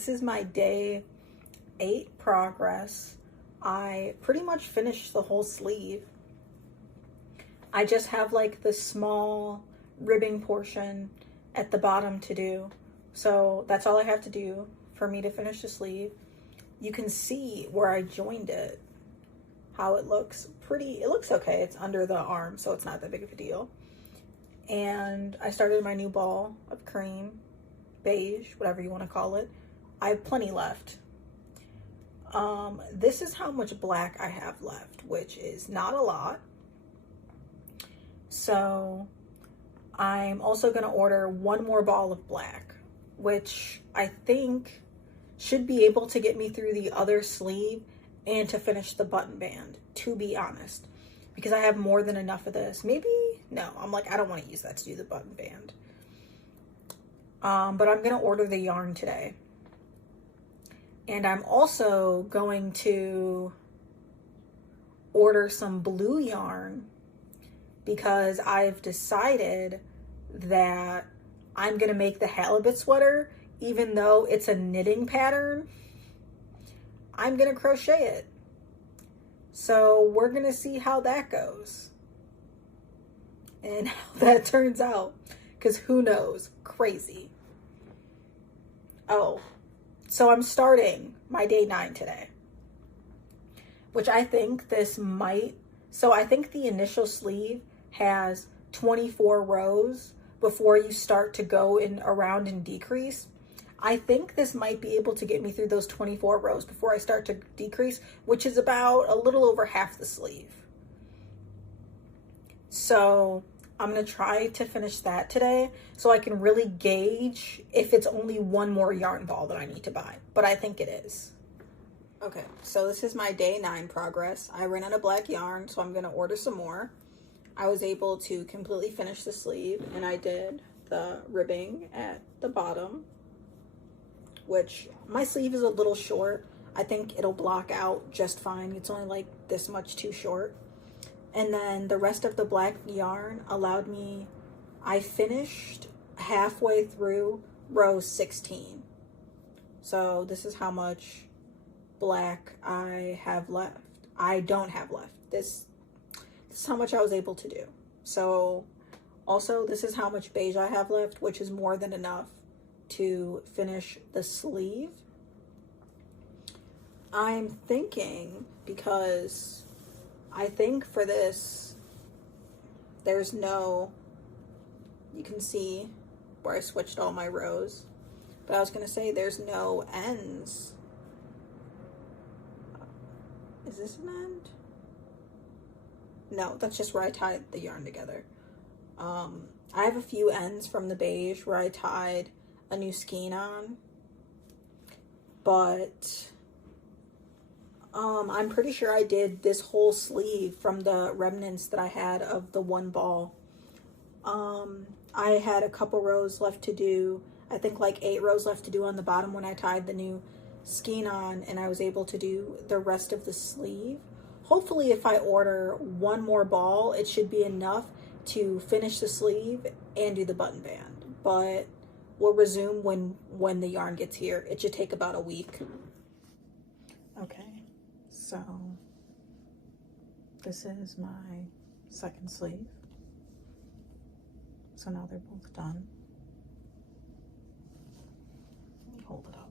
this is my day 8 progress. I pretty much finished the whole sleeve. I just have like the small ribbing portion at the bottom to do. So that's all I have to do for me to finish the sleeve. You can see where I joined it, how it looks it looks okay. It's under the arm, so it's not that big of a deal. And I started my new ball of cream, beige, whatever you want to call it. I have plenty left. This is how much black I have left, which is not a lot. So I'm also going to order one more ball of black, which I think should be able to get me through the other sleeve and to finish the button band, to be honest, because I have more than enough of this. Maybe, no, I'm like, I don't want to use that to do the button band. But I'm going to order the yarn today. And I'm also going to order some blue yarn because I've decided that I'm going to make the halibut sweater, even though it's a knitting pattern, I'm going to crochet it. So we're going to see how that goes and how that turns out, because who knows? Crazy. Oh, so I'm starting my day 9 today, which I think this might, so I think the initial sleeve has 24 rows before you start to go in around and decrease. I think this might be able to get me through those 24 rows before I start to decrease, which is about a little over half the sleeve. So I'm going to try to finish that today so I can really gauge if it's only one more yarn ball that I need to buy, but I think it is. Okay, so this is my day 9 progress. I ran out of black yarn, so I'm going to order some more. I was able to completely finish the sleeve, and I did the ribbing at the bottom, which my sleeve is a little short. I think it'll block out just fine. It's only like this much too short. And then the rest of the black yarn allowed me, I finished halfway through row 16. So this is how much black I have left. I don't have left. This is how much I was able to do. So also this is how much beige I have left, which is more than enough to finish the sleeve. I'm thinking, because I think for this, there's no, you can see where I switched all my rows, but I was going to say there's no ends. Is this an end? No, that's just where I tied the yarn together. I have a few ends from the beige where I tied a new skein on, but I'm pretty sure I did this whole sleeve from the remnants that I had of the one ball. I had a couple rows left to do, I think like 8 rows left to do on the bottom when I tied the new skein on, and I was able to do the rest of the sleeve. Hopefully if I order one more ball, it should be enough to finish the sleeve and do the button band, but we'll resume when the yarn gets here. It should take about a week. Okay, so this is my second sleeve. So now they're both done. Let me hold it up.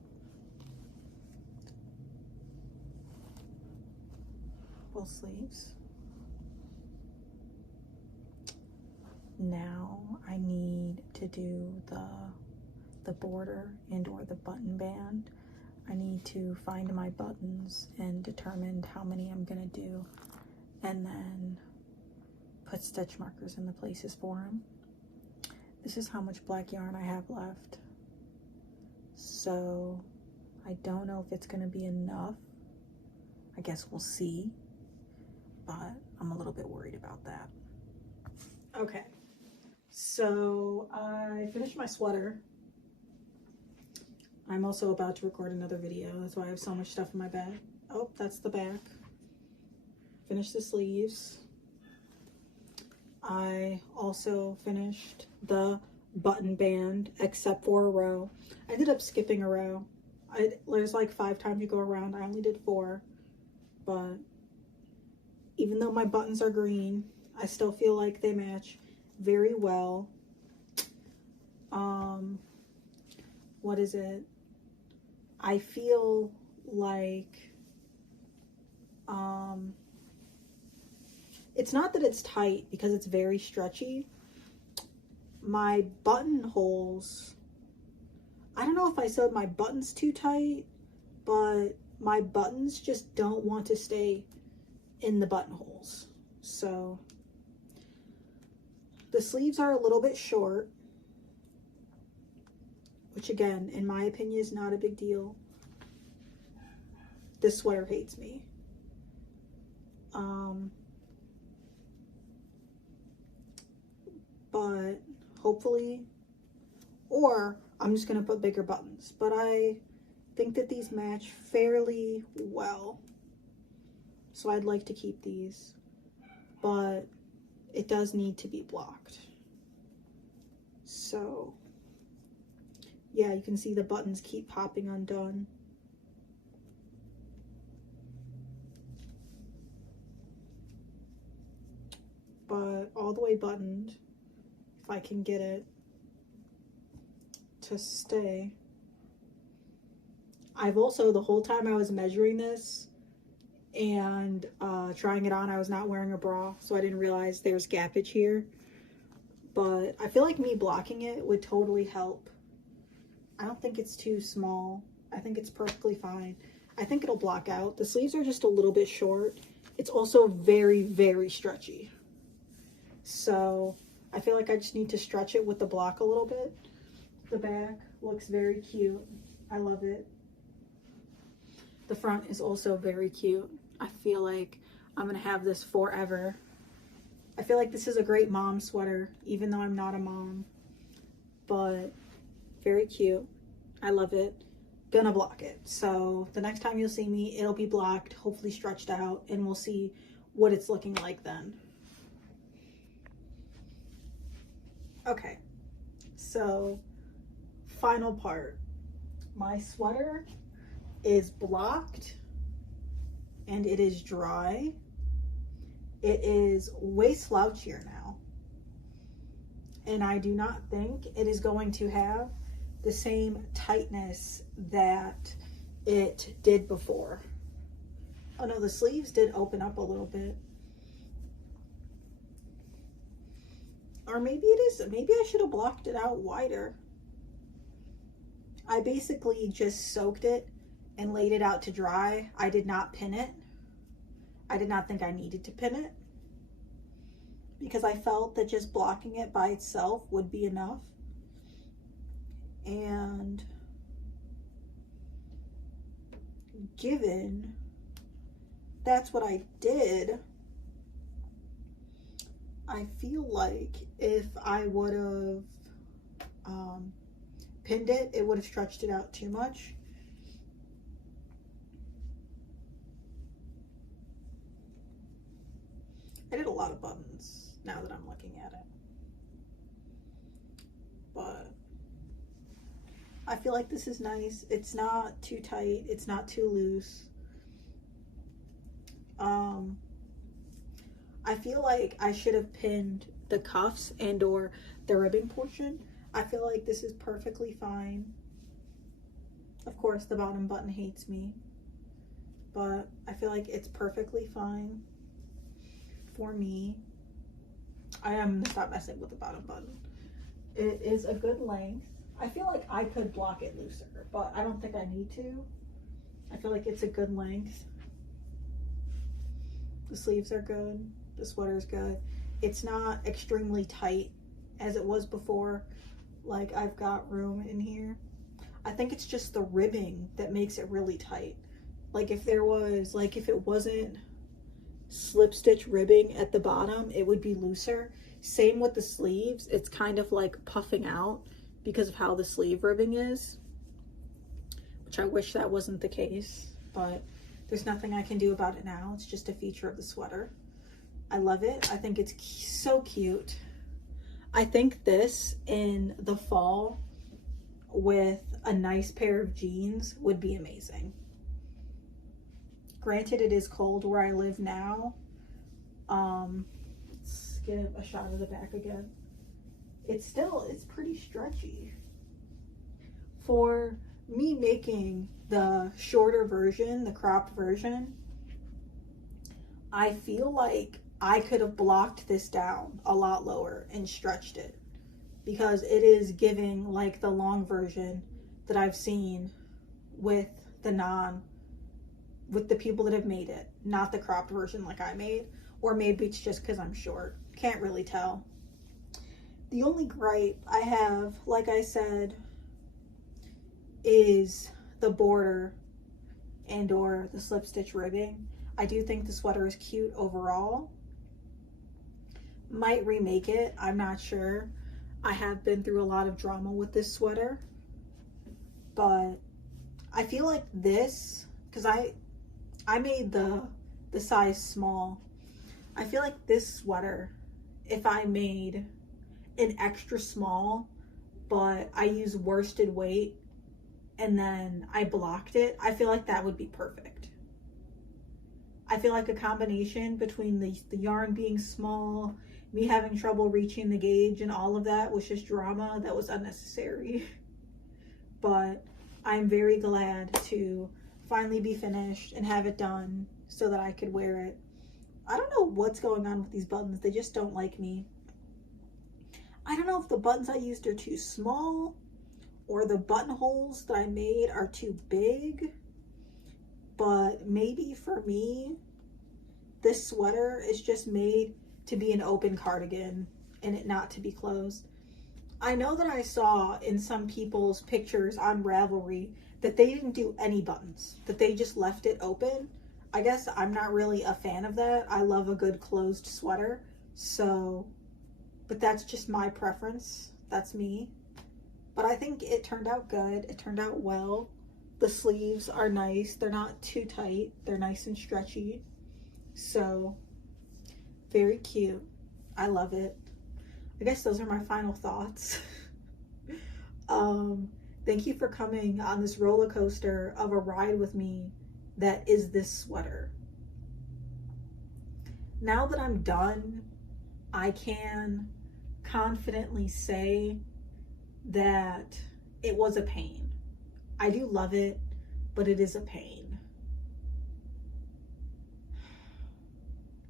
Both sleeves. Now I need to do the border and or the button band. I need to find my buttons and determine how many I'm gonna do, and then put stitch markers in the places for them. This is how much black yarn I have left. So I don't know if it's gonna be enough. I guess we'll see, but I'm a little bit worried about that. Okay, so I finished my sweater. I'm also about to record another video. That's why I have so much stuff in my bag. Oh, that's the back. Finished the sleeves. I also finished the button band except for a row. I ended up skipping a row. There's like 5 times you go around. I only did 4, but even though my buttons are green, I still feel like they match very well. What is it? I feel like it's not that it's tight because it's very stretchy. My buttonholes, I don't know if I sewed my buttons too tight, but my buttons just don't want to stay in the buttonholes. So the sleeves are a little bit short, which again, in my opinion, is not a big deal. This sweater hates me. But hopefully, or I'm just gonna put bigger buttons, but I think that these match fairly well. So I'd like to keep these, but it does need to be blocked. So yeah, you can see the buttons keep popping undone. But all the way buttoned, if I can get it to stay. I've also, the whole time I was measuring this and trying it on, I was not wearing a bra, so I didn't realize there's gappage here. But I feel like me blocking it would totally help. I don't think it's too small. I think it's perfectly fine. I think it'll block out. The sleeves are just a little bit short. It's also very, very stretchy. So I feel like I just need to stretch it with the block a little bit. The back looks very cute. I love it. The front is also very cute. I feel like I'm gonna have this forever. I feel like this is a great mom sweater, even though I'm not a mom. But very cute. I love it. Gonna block it. So the next time you'll see me, it'll be blocked, hopefully stretched out, and we'll see what it's looking like then. Okay, so final part. My sweater is blocked and it is dry. It is way slouchier now, and I do not think it is going to have the same tightness that it did before. Oh no, the sleeves did open up a little bit. Or maybe it is, maybe I should have blocked it out wider. I basically just soaked it and laid it out to dry. I did not pin it. I did not think I needed to pin it because I felt that just blocking it by itself would be enough. And given that's what I did, I feel like if I would have pinned it, it would have stretched it out too much. I did a lot of buttons now that I'm looking at it. But I feel like this is nice. It's not too tight. It's not too loose. I feel like I should have pinned the cuffs and or the ribbon portion. I feel like this is perfectly fine. Of course, the bottom button hates me, but I feel like it's perfectly fine for me. I am gonna stop messing with the bottom button. It is a good length. I feel like I could block it looser, but I don't think I need to. I feel like it's a good length. The sleeves are good. The sweater's good. It's not extremely tight as it was before. Like, I've got room in here. I think it's just the ribbing that makes it really tight. Like, if there was, like, if it wasn't slip stitch ribbing at the bottom, it would be looser. Same with the sleeves. It's kind of like puffing out because of how the sleeve ribbing is, which I wish that wasn't the case, but there's nothing I can do about it now. It's just a feature of the sweater. I love it. I think it's so cute. I think this in the fall with a nice pair of jeans would be amazing. Granted, it is cold where I live now. Let's give a shot of the back again. It's pretty stretchy. For me making the shorter version, the cropped version, I feel like I could have blocked this down a lot lower and stretched it, because it is giving like the long version that I've seen with the people that have made it, not the cropped version like I made. Or maybe it's just because I'm short. Can't really tell. The only gripe I have, like I said, is the border and or the slip stitch ribbing. I do think the sweater is cute overall. Might remake it, I'm not sure. I have been through a lot of drama with this sweater, but I feel like this, because I made the size small. I feel like this sweater, if I made an extra small, but I use worsted weight and then I blocked it, I feel like that would be perfect. I feel like a combination between the yarn being small, me having trouble reaching the gauge, and all of that was just drama that was unnecessary. But I'm very glad to finally be finished and have it done so that I could wear it. I don't know what's going on with these buttons. They just don't like me. I don't know if the buttons I used are too small or the buttonholes that I made are too big, but maybe for me, this sweater is just made to be an open cardigan and it not to be closed. I know that I saw in some people's pictures on Ravelry that they didn't do any buttons, that they just left it open. I guess I'm not really a fan of that. I love a good closed sweater, so, but that's just my preference. That's me. But I think it turned out good. It turned out well. The sleeves are nice. They're not too tight. They're nice and stretchy. So, very cute. I love it. I guess those are my final thoughts. Thank you for coming on this roller coaster of a ride with me that is this sweater. Now that I'm done, I can confidently say that it was a pain. I do love it, but it is a pain.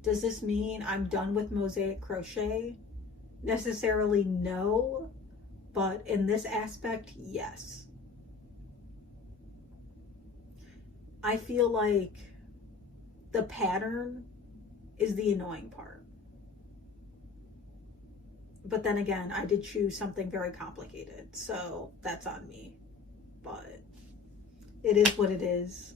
Does this mean I'm done with mosaic crochet? Necessarily no, but in this aspect, yes. I feel like the pattern is the annoying part. But then again, I did choose something very complicated, so that's on me. But it is what it is.